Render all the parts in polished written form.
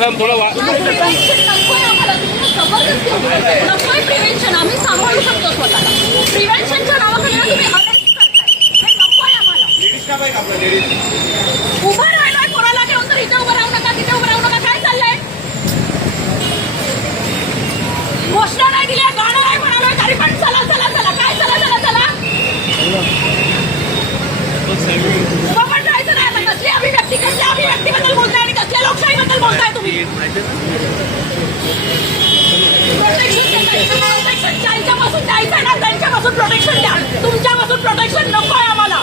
Madam थोडं prevention आम्ही सांभाळू शकतो स्वतःला. प्रिव्हेन्शनच्या नावाखाली तुम्ही अरेस्ट करताय, हे नकोय आम्हाला. उभं राहिलाय कोणाला घेऊन, तर इथे उभं राहू नका, तिथे उभं राहू नका. काय चाललंय? घोषणा नाही दिली, गाणं नाही म्हणालोय तरी पण चला चला चला. काय चला चला चला? आपण राहायचं नाही. आता कसली अभिव्यक्तीबद्दल बोलताय आणि कसल्या लोकशाहीबद्दल बोलताय तुम्ही? प्रोटेक्शन ज्यांच्यापासून द्यायचं ना त्यांच्यापासून प्रोटेक्शन द्या. तुमच्यापासून प्रोटेक्शन नकोय आम्हाला.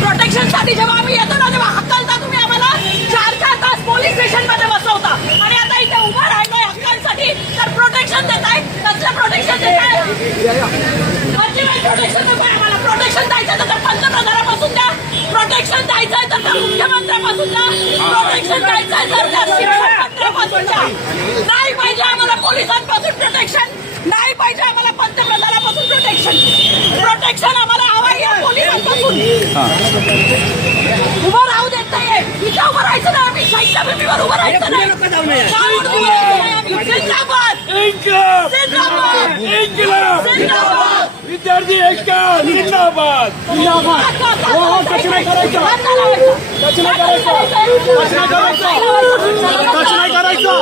प्रोटेक्शनसाठी जेव्हा आम्ही येतो ना तेव्हा हक्कांचा तुम्ही आम्हाला 4 तास पोलीस स्टेशनमध्ये बसवता आणि आता इथे उभा राहिलोय हक्कांसाठी तर प्रोटेक्शन देताय. कसलं प्रोटेक्शन देताय? अजिबात प्रोटेक्शन नकोय आम्हाला. प्रोटेक्शन द्यायचं तर पंतप्रधानापासून द्या. प्रोटेक्शन द्यायचंय तर त्या मुख्यमंत्र्यापासून द्या. प्रोटेक्शन द्यायचंय तर त्या शिक्षणमंत्र्यापासून द्या. नाही पाहिजे आम्हाला पोलिसांपासून प्रोटेक्शन. नाही पाहिजे आम्हाला पंतप्रधानापासून प्रोटेक्शन. प्रोटेक्शन आम्हाला हवं या पोलिसांपासून. उभं राहू देत नाहीये. इथं उभं राहायचं नाही. आम्ही चैत्यभूमीवर उभं राहायचं नाही. जिंदाबाद जिंदाबाद जिंदाबाद. विद्यार्थी एकता जिंदाबाद. कसं नाही करायचं? कसं नाही करायचं? कसं नाही करायचं?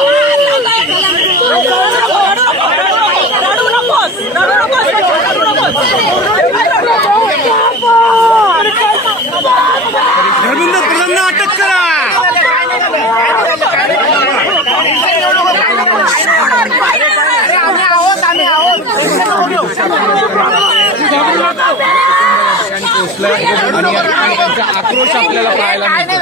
रडू नकोस, रडू नकोस, रडू नकोस. धर्मेंद्र प्रधानना अटक करा. आणि त्यांचा आक्रोश आपल्याला पाहायला मिळतो.